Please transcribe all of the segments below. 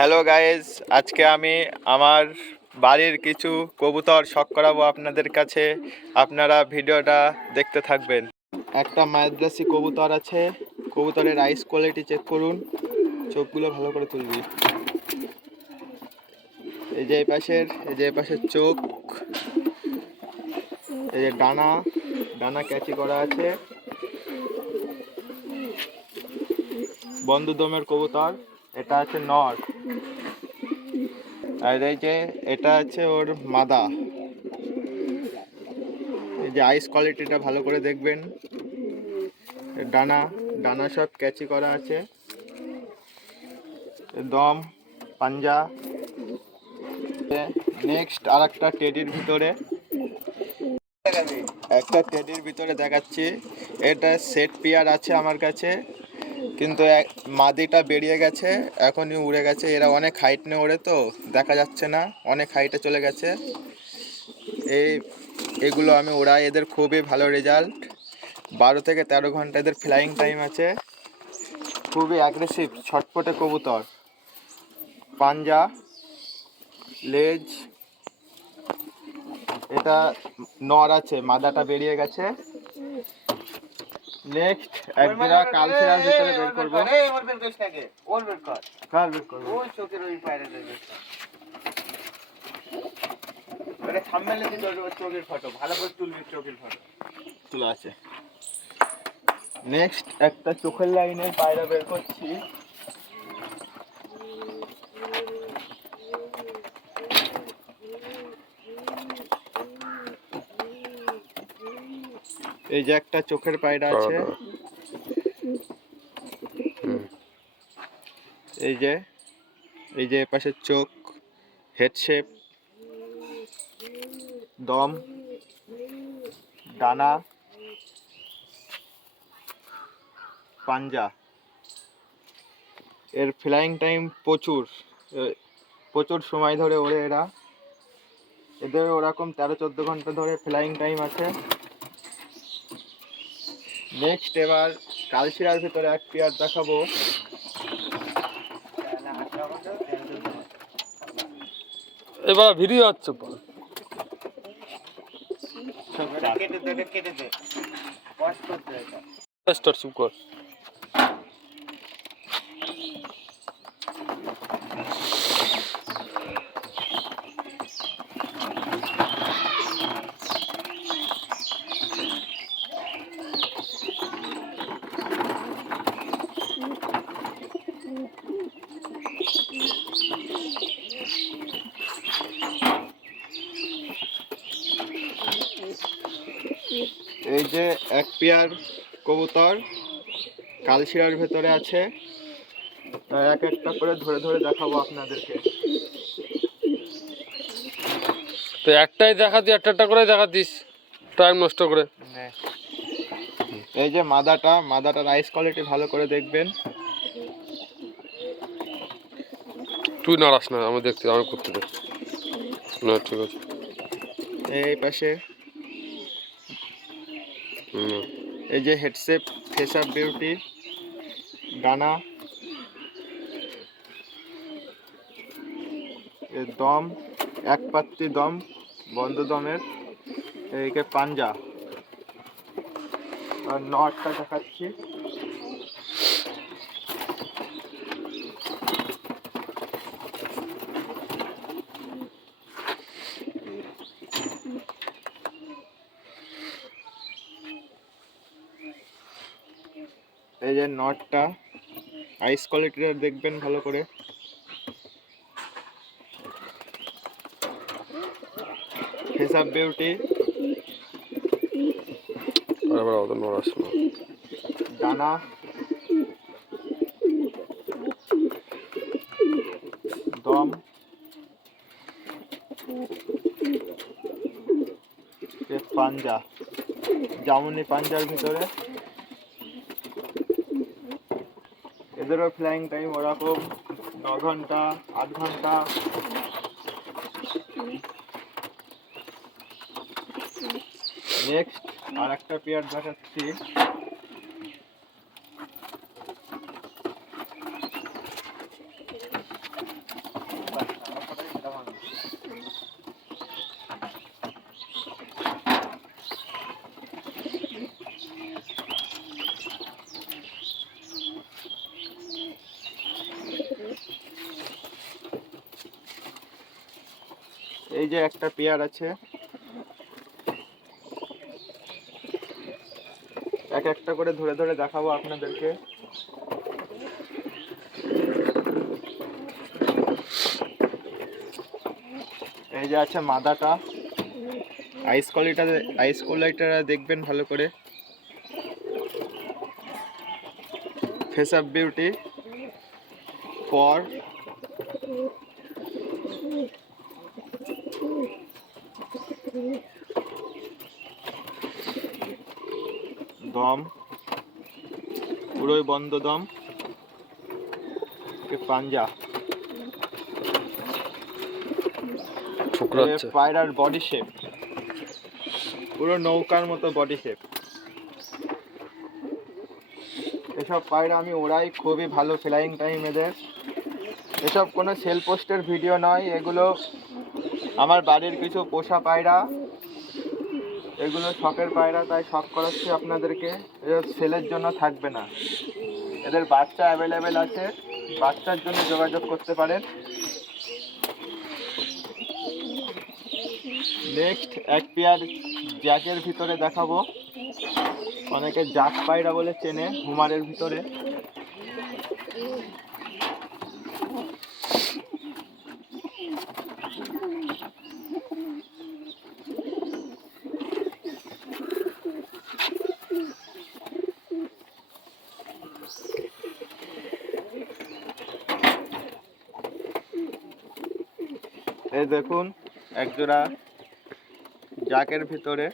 Hello guys, আজকে আমি আমার বাড়ির কিছু কবুতর শখ করাবো আপনাদের কাছে। আপনারা ভিডিওটা দেখতে থাকবেন। একটা মাদ্রাসি কবুতর আছে, কবুতরের আইস কোয়ালিটি চেক করুন। চোখগুলো ভালো করে তুলবি। এই যে এই পাশের চোখ, এই যে ডানা ক্যাচি করা আছে। বন্ধু দমের কবুতর, এটা আছে নর। আর এই যে এটা আছে ওর মাদা। এই যে আইস কোয়ালিটিটা ভালো করে দেখবেন। ডানা সব ক্যাচি করা আছে। দম, পাঞ্জা। নেক্সট আর একটা টেডির ভিতরে দেখাচ্ছি। এটা সেট পেয়ার আছে আমার কাছে, কিন্তু মাদিটা বেরিয়ে গেছে, এখনই উড়ে গেছে। এরা অনেক হাইট নিয়ে ওড়ে তো দেখা যাচ্ছে না, অনেক হাইটে চলে গেছে। এগুলো আমি ওড়াই, এদের খুবই ভালো রেজাল্ট। 12 থেকে 13 ঘন্টা এদের ফ্লাইং টাইম আছে। খুবই অ্যাগ্রেসিভ ছটপটে কবুতর। পাঞ্জা, লেজ, এটা নর আছে, মাদাটা বেরিয়ে গেছে। নেক্সট একজোড়া কালচিরার ভিতরে বের করব। কার বের করব? ওই চোখের ওই পায়রাটার বের কর। এটা থাম্বনেলে দিতে হবে চোখের ফটো, ভালো করে তুলবি চোখের ফটো। তোলা আছে। নেক্সট একটা চোখের লাইনের পায়রা বের করছি। এই যে একটা চোখের পায়রা আছে। এই যে পাশে চোখ, হেড শেপ, দম, ডানা, পাঞ্জা। এর ফ্লাইং টাইম প্রচুর সময় ধরে ওড়ে এরা। এদের ওরকম 13-14 ঘন্টা ধরে ফ্লাইং টাইম আছে। নেক্সট এবার কালচিরার ভিতরে এক পেয়ার দেখাবো। এবার ভিডিও হচ্ছে কর। এই যে এক পেয়ার কবুতর কালচিরার ভেতরে আছে, এক একটা করে ধরে ধরে দেখাবো আপনাদেরকে। তো একটাই দেখাতি, একটা করে দেখাতিস, টাইম নষ্ট করে। এই যে মাদাটার আইস কোয়ালিটি ভালো করে দেখবেন। তুই নাড়াস না, আমি দেখতে, আমি করতে দে। না ঠিক আছে। এই পাশে এই যে হেডশেপ, ফেস আপ বিউটি, ডানা, দম, এক পাত্তি দম, বন্ধ দমের। এইকে পাঞ্জা। আর নটটা দেখাচ্ছি। এই যে নটটা, আইস কোয়ালিটিটা দেখবেন ভালো করে। ফেস আপ বিউটি, ডানা, দম, পাঞ্জা, জামুনি পাঞ্জার ভিতরে। এদেরও ফ্লাইং টাইম ওরকম 9 ঘন্টা 8 ঘন্টা। নেক্সট আর একটা পেয়ার দেখাচ্ছি। এই যে একটা পেয়ার আছে, এক একটা করে ধরে ধরে দেখাবো আপনাদেরকে। এই যে আছে মাদাটা, আইস কোয়ালিটিটা দেখবেন ভালো করে। ফেস আপ বিউটি পর, দম পুরোই বন্ধ দম, পাঞ্জা, ঠুকরাচ্ছে। পায়রার বডি শেপ পুরো নৌকার মতো বডি শেপ। এসব পায়রা আমি ওড়াই, খুবই ভালো ফ্লাইং টাইম এদের। এসব কোনো সেল পোস্টের ভিডিও নয়, এগুলো আমার বাড়ির কিছু পোষা পায়রা, এগুলো শখের পায়রা, তাই শখ করাচ্ছি আপনাদেরকে। এদের সেলের জন্য থাকবে না, এদের বাচ্চা অ্যাভেলেবেল আছে, বাচ্চার জন্য যোগাযোগ করতে পারেন। নেক্সট এক পেয়ার জ্যাকের ভিতরে দেখাবো, অনেকে জাক পায়রা বলে চেনে, হুমারের ভিতরে। এই দেখুন একজোড়া জাকের ভিতরে,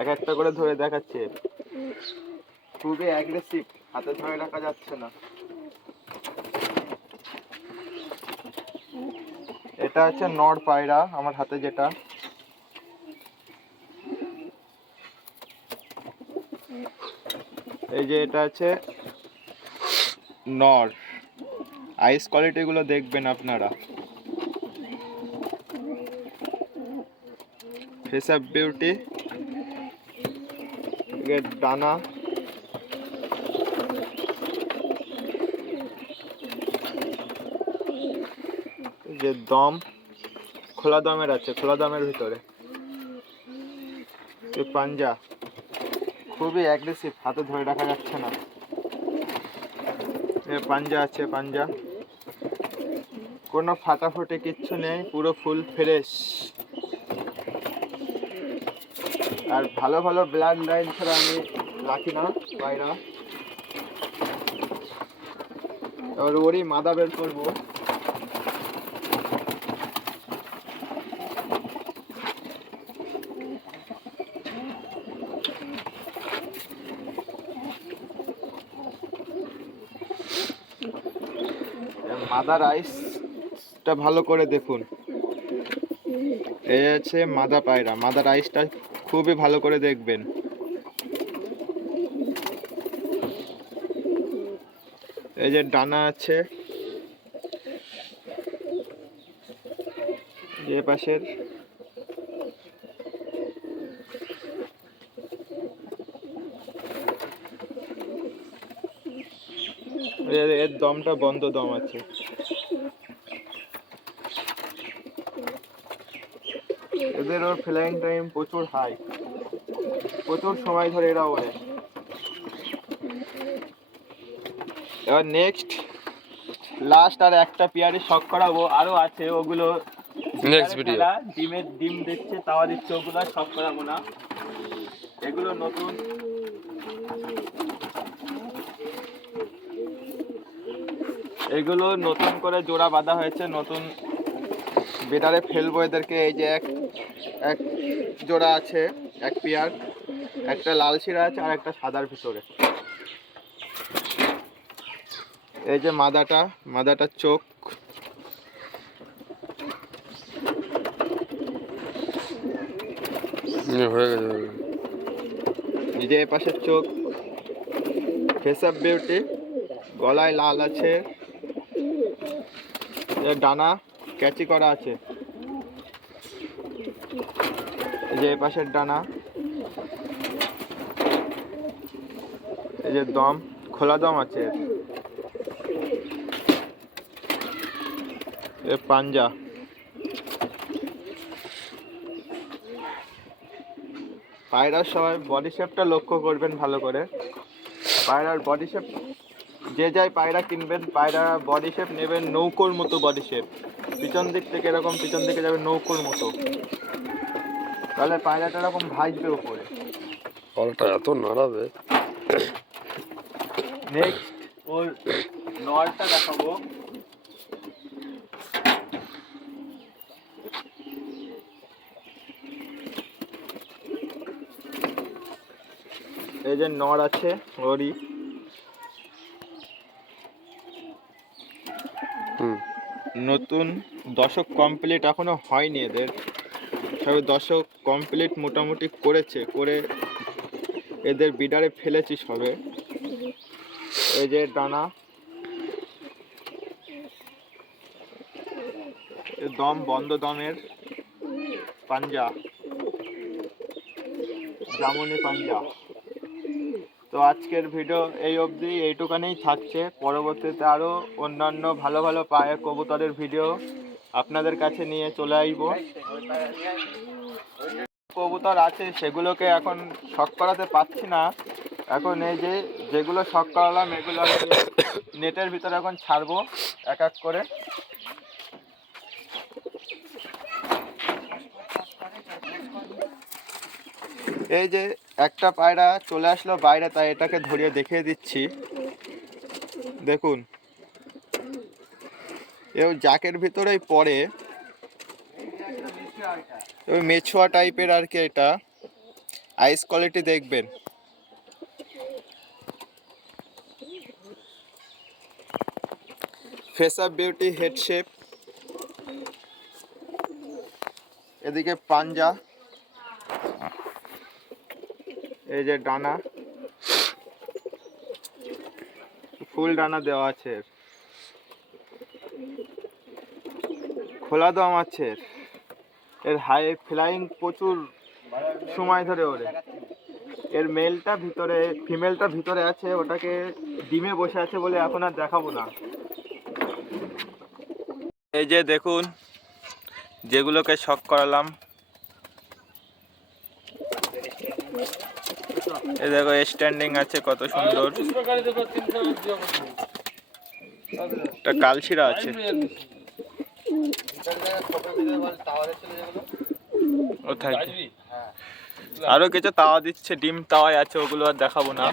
এক একটা করে ধরে দেখাচ্ছে, খুবই অ্যাগ্রেসিভ, হাতে ধরে রাখা যাচ্ছে না। এটা হচ্ছে নর পায়রা আমার হাতে যেটা, এই যে এটা আছে নর। আইস কোয়ালিটি গুলো দেখবেন আপনারা। ফেস আপ বিউটি, ডানা, যে দম খোলা দমের আছে, খোলা দমের ভিতরে পাঞ্জা, খুবই অ্যাগ্রেসিভ, হাতে ধরে রাখা যাচ্ছে না। পাঞ্জা আছে, পাঞ্জা কোনো ফাটাফুটি কিচ্ছু নেই, পুরো ফুল ফ্রেশ। আর ভালো ভালো ব্লাড লাইন ছাড়া আমি রাখি না পায়রা। এবার ওরই মাদা বের করবো। মাদার আইসটা ভালো করে দেখুন, এই আছে মাদা পায়রা, মাদার আইসটা খুবই ভালো করে দেখবেন। এই যে ডানা আছে, যে পাশের এর দমটা বন্ধ দম আছে। এদের ওর ফ্লাইং টাইম প্রচুর হাই, প্রচুর সময় ধরে এরা ওড়ে। এবার নেক্সট লাস্ট আর একটা পেয়ারে শখ করাবো, আরো আছে ওগুলো নেক্সট ভিডিও। ডিমের ডিম দিচ্ছে, তাওয়া দিচ্ছে, ওগুলো শখ করাবো না, এগুলো নতুন। এগুলো নতুন করে জোড়া বাঁধা হয়েছে, নতুন বেডারে ফেলবো এদেরকে। এই যে এক জোড়া আছে, এক পেয়ার, একটা লাল শিরা আছে আর একটা সাদার ভিতরে। এই যে মাদাটার চোখ, হয়ে গেছে। এই যে পাশের চোখ, ফেস আপ বিউটি, গলায় লাল আছে, ডানা ক্যাচি করা আছে, এই যে পাশের ডানা, এই যে দম খোলা দম আছে, পাঞ্জা, পায়রার সবাই বডি শেপটা লক্ষ্য করবেন ভালো করে। পায়রার বডি শেপ, যে যাই পায়রা কিনবেন পায়রা বডি শেপ নেবেন নৌকোর মতো বডি শেপ, পিছন দিক থেকে এরকম পিছন দিকে যাবে নৌকোর মতো, তাহলে পায়রাটা এরকম ভাসবে উপরে। পায়রাটা এত নাড়াবে। নেক্সট ওর নলটা দেখাবো। এই যে নর আছে ওরই, নতুন দশক কমপ্লিট এখনো হয়নি এদের, তবে দশক কমপ্লিট মোটামুটি করেছে, করে এদের বিডারে ফেলেছি সবে। এই যে ডানা, দম বন্ধ, দমের পাঞ্জা, জামুনি পাঞ্জা। তো আজকের ভিডিও এই অবধি, এইটুকানেই থাকছে। পরবর্তীতে আরও অন্যান্য ভালো ভালো পায়ে কবুতরের ভিডিও আপনাদের কাছে নিয়ে চলে আসব। কবুতর আছে সেগুলোকে এখন শখ করাতে পারছি না, এখন এই যে যেগুলো শখ করালাম এগুলো নেটের ভিতরে এখন ছাড়বো এক এক করে। এই যে একটা পায়রা চলে আসলো বাইরে, তাই এটাকে ধরিয়ে দেখিয়ে দিচ্ছি। দেখুন, এও জাকের ভিতরেই পড়ে, ওই মেছুয়া টাইপের আর কি। এটা আইস কোয়ালিটি দেখবেন, face up beauty, head shape, এদিকে পাঞ্জা, এই যে ডানা, ফুল ডানা দেওয়া আছে, খোলা দম আছে, এর হাই ফ্লাইং প্রচুর সময় ধরে ওরে। এর মেলটা ভিতরে, ফিমেলটা ভিতরে আছে, ওটাকে ডিমে বসে আছে বলে এখন আর দেখাবো না। এই যে দেখুন যেগুলোকে শখ করালাম, এই দেখো স্ট্যান্ডিং আছে কত সুন্দর, একটা কালশিরা আছে, ও থাকবে আরো কিছু তাওয়া দিচ্ছে, ডিম তাওয়াই আছে, ওগুলো আর দেখাবো না।